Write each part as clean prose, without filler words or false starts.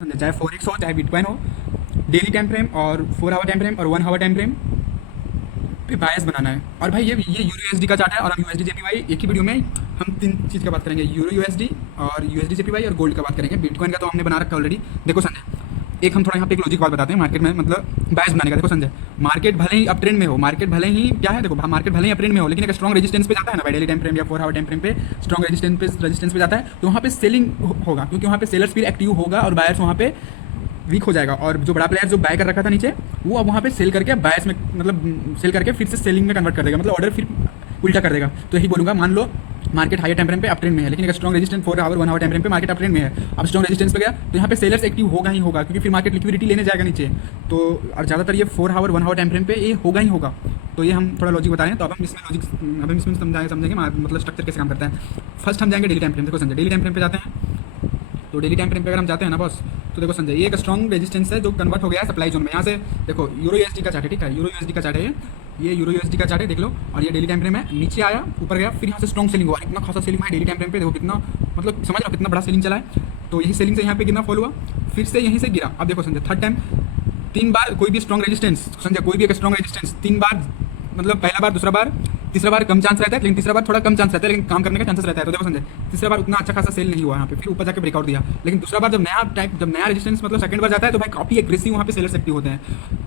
चाहे 4x हो चाहे बिटकॉइन हो, डेली टाइम फ्रेम और 4 आवर टाइम फ्रेम और 1 आवर टाइम फ्रेम पे बायस बनाना है। और भाई ये यूरो यूएसडी का चार्ट है और हम यूएसडी जेपीवाई एक ही वीडियो में हम तीन चीज़ की बात करेंगे, यूरो यूएसडी और यूएसडी जेपीवाई और गोल्ड का बात करेंगे। बिटकॉइन का तो हमने बना रखा ऑलरेडी। देखो संजय, एक हम थोड़ा यहाँ पे एक लॉजिक बात बताते हैं मार्केट में, मतलब बायस बनाने का। देखो संजय, मार्केट भले ही अप ट्रेंड में हो, मार्केट भले ही क्या है, देखो मार्केट भले ही अप ट्रेंड में हो, लेकिन एक स्ट्रॉन्ग रेजिस्टेंस पे जाता है ना भाई, डेली टाइम फ्रेम या 4 आवर टाइम फ्रेम पे स्ट्रॉन्ग रेजिस्टेंस पे जाता है, तो वहाँ पे सेलिंग होगा, क्योंकि वहाँ पे सेलर्स फिर एक्टिव होगा और बायर्स वहाँ पे वीक हो जाएगा। और जो बड़ा प्लेयर जो बाय कर रखा था नीचे, वो अब वहाँ पे सेल करके बायर्स में, मतलब सेल करके फिर से सेलिंग में कन्वर्ट कर देगा, मतलब ऑर्डर फिर उल्टा कर देगा। तो यही बोलूँगा, मान लो मार्केट हायर टाइम फ्रेम पे अप ट्रेंड में है, लेकिन एक strong resistance 4 hour 1 hour time frame पे मार्केट अप ट्रेंड में है, अब स्ट्रॉन्ग रेजिस्टेंस पे गया तो यहाँ पे सेलर्स एक्टिव होगा ही होगा, क्योंकि फिर मार्केट लिक्विडिटी लेने जाएगा नीचे। तो और ज़्यादातर ये 4 आवर 1 आवर टाइम फ्रेम पे ये होगा ही होगा। तो ये हम थोड़ा लॉजिक बता रहे हैं, तो अब हम इसमें लॉजिक अब हम इसमें समझेंगे मतलब स्ट्रक्चर कैसे काम करता है। फर्स्ट हम जाएंगे डेली टाइम फ्रेम। देखो संजय, डेली टाइम फ्रेम पे जाते हैं, तो डेली टाइम फ्रेम पे अगर हम जाते हैं ना बॉस, तो देखो संजय, ये एक स्ट्रॉन्ग रेजिस्टेंस है जो कन्वर्ट हो गया है सप्लाई जोन में। यहाँ से देखो यूरो यूएसडी का चार्ट है, ठीक है, यूरो यूएसडी का चार्ट है, ये यूरो यूएसडी का चार्ट है, देख लो। और ये डेली टाइम फ्रेम है, नीचे आया ऊपर गया, फिर यहाँ से स्ट्रॉन्ग सेलिंग हुआ, इतना खासा सेलिंग है डेली टाइम फ्रेम पे। देखो कितना, मतलब समझ लो कितना बड़ा सेलिंग चला है। तो यही सेलिंग से यहाँ पे कितना फॉल हुआ, फिर से यहीं से गिरा। अब देखो संजय, थर्ड टाइम 3 बार कोई भी स्ट्रॉन्ग रेजिस्टेंस, संजय कोई भी एक स्ट्रॉन्ग रेजिस्टेंस 3 बार, मतलब पहला बार, दूसरा बार, तीसरा बार कम चांस रहता है, लेकिन तीसरा बार थोड़ा कम चांस रहता है, लेकिन काम करने का चांसेस रहता है। तो देखो संजय, तीसरा बार उतना अच्छा खासा सेल नहीं हुआ यहाँ पे, फिर ऊपर जाके ब्रेकआउट दिया। लेकिन दूसरा बार जब नया रेजिस्टेंस मतलब सेकंड बार जाता है, तो भाई काफी एग्रेसिव वहाँ पे सेलर्स एक्टिव होते हैं।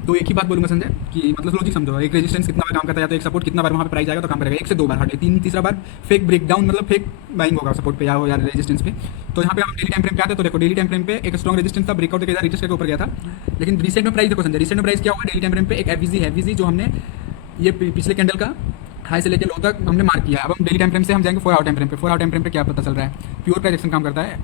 तो एक ही बात बोलूंगा संजय कि मतलब लॉजिक समझो, एक रेजिस्टेंस कितना बार काम करता है, तो एक सपोर्ट कितना बार वहाँ पे प्राइस जाएगा तो काम करेगा, 1 से 2 बार हटे, तीसरा बार फेक ब्रेकडाउन, मतलब फेक बाइंग होगा सपोर्ट पे या रेजिस्टेंस पे। तो यहाँ पे हम डेली टाइम फ्रेम पे आते हैं, तो देखो डेली टाइम फ्रेम पे एक स्ट्रॉन्ग रेजिस्टेंस था, ब्रेकआउट के रिटेस्ट करके ऊपर गया था। लेकिन रिसेंट में प्राइस देखो संजय, रिसेंट में प्राइस क्या हुआ डेली टाइम फ्रेम पे, एक एफवीजी जो हमने ये पिछले कैंडल का हाई से लेकर लो तक हमने मार्क किया है। अब हम डेली टाइम फ्रेम से हम जाएंगे 4 आवर टाइम फ्रेम पे। 4 आवर टाइम फ्रेम पे क्या पता चल रहा है, प्योर प्राइजेक्शन काम करता है।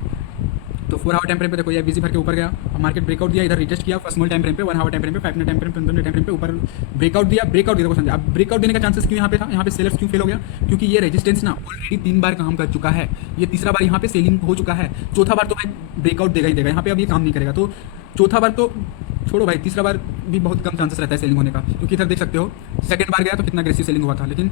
तो 4 आवर टाइम फ्रेम पे देखो ये बीजी भर के ऊपर गया, मार्केट ब्रेकआउट दिया, इधर रिटेस्ट किया, स्मॉल टाइम फ्रेम पे 1 आवर टाइम फ्रेम पे, 5 मिनट टाइम फ्रेम पे, 15 मिनट टाइम फ्रेम पे ऊपर ब्रेकआउट दिया देखो समझे। अब ब्रेकआउट देने का चांसेस क्यों यहाँ पे था, यहाँ पे सेलर्स क्यों फेल हो गया, क्योंकि ये रेजिस्टेंस ना ऑलरेडी 3 बार काम कर चुका है, ये तीसरा बार यहाँ पे सेलिंग हो चुका है, चौथा बार तो भाई ब्रेकआउट देगा ही देगा, यहाँ पे अब ये काम नहीं करेगा। तो चौथा बार तो छोड़ो भाई, तीसरा बार भी बहुत कम चांसेस रहता है सेलिंग होने का, क्योंकि इधर देख सकते हो सेकंड बार गया तो कितना अग्रेसिव सेलिंग हुआ था, लेकिन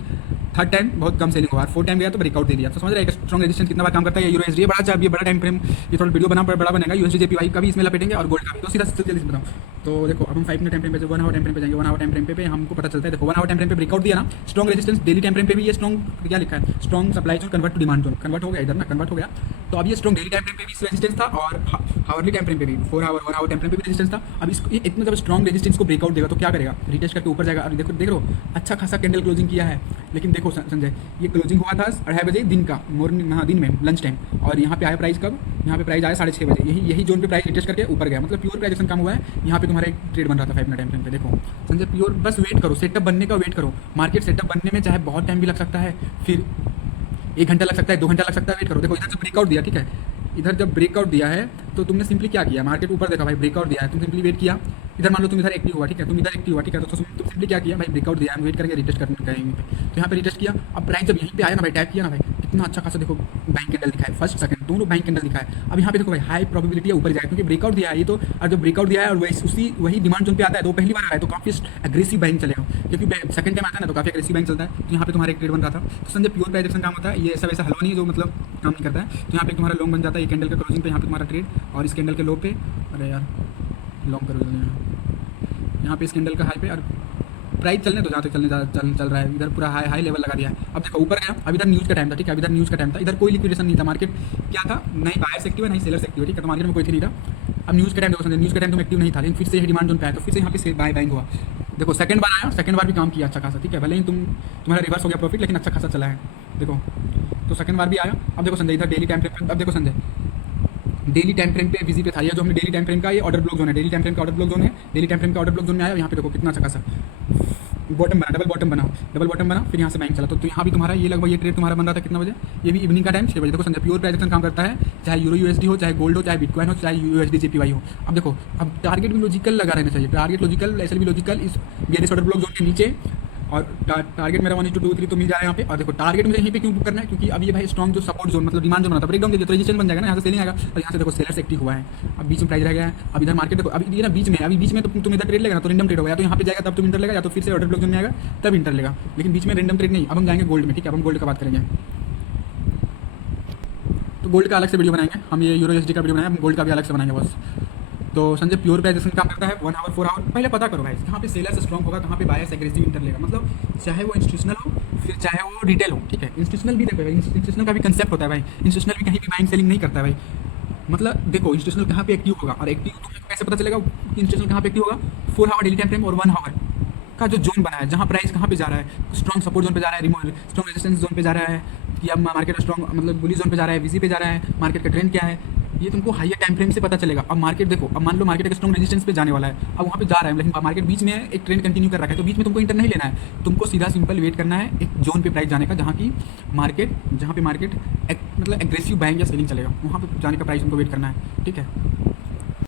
थर्ड टाइम बहुत कम सेलिंग हुआ, 4 टाइम गया तो ब्रेकआउट दे दिया। तो समझ रहे हैं एक स्ट्रॉन्ग रेजिस्टेंस कितना बार काम करता है। यूरो एसडी बड़ा चाहिए, बड़ा टाइम फ्रेम, ये थोड़ा वीडियो बड़ा बनेगा, यूएसडी जेपीवाई का भी इसमें लपेटेंगे और गोल्ड का भी। तो सीधा जल्दी से बताओ। तो देखो अब हम 5 मिनट टाइम फ्रेम पे 1 आवर टाइम फ्रेम पे जाएंगे। 1 आवर टाइम फ्रेम पे हमको पता चलता है, देखो 1 आवर टाइम फ्रेम पे ब्रेकआउट दिया ना, strong resistance. Daily time frame पे भी ये स्ट्रॉन्ग क्या लिखा है, strong supply zone convert to demand zone, convert हो गया इधर ना, कन्वर्ट हो गया। तो अब ये स्ट्रॉन्ग डेली टाइम फ्रेम पे भी रेजिस्टेंस था और हावरली टाइम फ्रेम पे भी 4 आवर 1 आवर टाइम फ्रेम पे भी रेजिस्टेंस था। अब इसको इतना जब स्ट्रॉन्ग रेजिस्टेंस को ब्रेकआउट देगा तो क्या करेगा, रिटेस्ट करके ऊपर जाएगा। और देखो देख लो अच्छा खासा कैंडल क्लोजिंग किया है, लेकिन देखो संजय, ये क्लोजिंग हुआ था 2:30 बजे दिन का, मॉर्निंग, हाँ दिन में लंच टाइम, और यहाँ पे आया प्राइस कब, यहाँ पे प्राइस आया 6:30 बजे, यही जोन पे प्राइस रिटेस्ट करके ऊपर गया, मतलब प्योर प्राइजेक्शन काम हुआ है। यहाँ पे तुम्हारा एक ट्रेड बन रहा था 5 मिनट टाइम फ्रेम पे। देखो संजय प्योर, बस वेट करो, सेटअप बनने का वेट करो। मार्केट सेटअप बनने में चाहे बहुत टाइम भी लग सकता है, फिर 1 घंटा लग सकता है, 2 घंटा लग सकता है, वेट करो। देखो इधर जब ब्रेकआउट दिया, ठीक है, इधर जब ब्रेकआउट दिया है तो तुमने सिंपली क्या किया, मार्केट ऊपर देखा भाई ब्रेकआउट दिया है, तुम सिंपली वेट किया। इधर मान लो तुम इधर एक्टिव हुआ, ठीक है, तुम इधर एक्टिव हुआ, ठीक है, तो तुम सिंपली क्या किया भाई, ब्रेकआउट दिया, हम वेट करेंगे रिटेस्ट करने का यहीं पे। तो यहाँ पे रिटेस्ट किया, अब प्राइस जब यहीं पे आया ना भाई, टैप किया ना भाई, कितना अच्छा खासा देखो बैंक कैंडल दिखा है, फर्स्ट सेकंड दोनों बैंक कैंडल दिखा है। अब यहाँ पे देखो भाई हाई प्रोबेबिलिटी है ऊपर जाएगा, क्योंकि ब्रेकआउट दिया है ये तो, और जब ब्रेकआउट दिया है और वही डिमांड जोन पे आता है, तो पहली बार आ रहा है, तो काफी एग्रेसिव बाइंग चलेगा, क्योंकि सेकंड टाइम आता है ना तो काफी एग्रेसिव बाइंग चलता है। तो यहाँ पे तुम्हारा एक ट्रेड बन रहा था। तो संजय प्योर प्राइजेक्शन काम होता है, ये ऐसा वैसा हलवा नहीं जो मतलब काम नहीं करता है। तो यहाँ पे तुम्हारा लॉन्ग बन जाता है, ये कैंडल के क्लोजिंग पे यहाँ पे तुम्हारा ट्रेड, और इस कैंडल के लो पे, अरे यार लॉन्ग करो यहाँ पे इस कैंडल का हाई पे, और प्राइस चलने तो जहाँ तक चल रहा है, इधर पूरा हाई लेवल लगा दिया है। अब देखो ऊपर गया, अब इधर न्यूज़ का टाइम था, ठीक है, अब इधर न्यूज़ का टाइम था, इधर कोई लिक्विडेशन नहीं था, मार्केट क्या था, नहीं बायर्स एक्टिव है नहीं सेलर्स एक्टिव है, ठीक है, तो मार्केट में कोई नहीं था। अब न्यूज़ का टाइम देखो, न्यूज़ का टाइम तो एक्टिव नहीं था, लेकिन फिर से ये डिमांड जोन पे आया, तो फिर से यहाँ पे बाइंग हुआ। देखो सेकंड बार आया, सेकंड बार भी काम किया अच्छा खासा, ठीक है, भले ही तुम्हारा रिवर्स हो गया प्रॉफिट, लेकिन अच्छा खासा चला है। देखो तो सेकंड बार भी आया। अब देखो संजय इधर डेली टाइम फ्रेम, अब देखो संजय डेली टाइम फ्रेम पे विजी पे था, ये जो हमने डेली टाइम फ्रेम का ये ऑर्डर ब्लॉक जोन है, डेली टाइम फ्रेम का ऑर्डर ब्लॉक जोन है, डेली टाइम फ्रेम का ऑर्डर ब्लॉक जोन में आया। यहाँ पे देखो कितना अच्छा खासा बॉटम बना, डबल बॉटम बना, फिर यहाँ से बैंक चला। तो यहाँ भी तुम्हारा ये लगभग ये ट्रेड तुम्हारा बन रहा था कितना बजे, ये भी इवनिंग का टाइम 6 बजे। देखो संजय प्योर प्राइजेक्शन काम करता है, चाहे यूरो यूएसडी हो, चाहे गोल्ड हो, चाहे बिटकॉइन हो, चाहे यूएसडी जेपीवाई हो। अब देखो अब टारगेट भी लॉजिकल लगा रहना चाहिए, टारगेट लॉजिकल, एसएल भी लॉजिकल, इस बेरिस ऑर्डर ब्लॉक जोन के नीचे, और टारगेट मेरा 1 2 3 तो मिल जाए यहाँ पे। और देखो टारगेट मुझे यहीं पे क्यों बुक करना है, क्योंकि अब ये भाई स्ट्रॉन्ग जो सपोर्ट जोन मतलब डिमांड जोन बना था, ब्रेकडाउन दे दिया तो रेजिस्टेंस बन जाएगा ना, यहाँ से सेलिंग आएगा, और यहाँ से देखो सेलर्स एक्टिव हुआ है। अब बीच में प्राइस रह गया है, अब इधर मार्केट देखो अभी ये ना बीच में, अभी बीच में तो तुम इधर ट्रेड लेगा तो रेंडम ट्रेड होगा, तो यहाँ पे जाएगा तब तुम इंटर लेगा, या तो फिर से ऑर्डर ब्लॉक जोन में आएगा तब इंटर लेगा, लेकिन बीच में रेंडम ट्रेड नहीं। अब हम जाएंगे गोल्ड में, ठीक है, अब हम गोल्ड का बात करेंगे। तो गोल्ड का अलग से वीडियो बनाएंगे हम, ये यूरो एसडी का वीडियो बनाएंगे, हम गोल्ड का भी अलग से बनाएंगे बस। तो संजय प्योर प्राइस एक्शन काम करता है 1 आवर 4 आवर। पहले पता करो भाई कहाँ पे सेलर स्ट्रॉन्ग होगा, कहाँ पे बायर्स एग्रेसिव इंटर लेगा, मतलब चाहे वो इंस्टीट्यूशनल हो फिर चाहे वो रिटेल हो, ठीक है। इंस्टीट्यूशनल भी देखो भाई, इंस्टीट्यूशनल का भी कंसेप्ट होता है भाई, इंस्टीट्यूशनल भी कहीं भी बाइंग सेलिंग नहीं करता है भाई। मतलब देखो इंस्टीट्यूशनल कहाँ पे एक्टिव होगा, और एक्टिव तुम्हें कैसे पता चलेगा कि इंस्टीट्यूशनल कहाँ पे एक्टिव होगा? 4 आवर डेली टाइम फ्रेम और 1 आवर का जो जोन बना है, जहाँ प्राइस कहाँ पे जा रहा है, स्ट्रॉन्ग सपोर्ट जोन पे जा रहा है, स्ट्रॉन्ग रेजिस्टेंस जोन पे जा रहा है, या मार्केट स्ट्रॉन्ग मतलब बुली जोन पे जा रहा है, वीसी पे जा रहा है, मार्केट का ट्रेंड क्या है, ये तुमको हाइयर टाइम फ्रेम से पता चलेगा। अब मार्केट देखो, अब मान लो मार्केट एक स्ट्रॉन्ग रेजिस्टेंस पे जाने वाला है, अब वहाँ पे जा रहा है, लेकिन मार्केट बीच में एक ट्रेंड कंटिन्यू कर रखा है, तो बीच में तुमको इंटर नहीं लेना है, तुमको सीधा सिंपल वेट करना है एक जोन पे प्राइस जाने का, जहाँ पे मार्केट मतलब एग्रेसिव बाइंग या सेलिंग चलेगा, वहाँ पे जाने का प्राइस तुमको वेट करना है, ठीक है।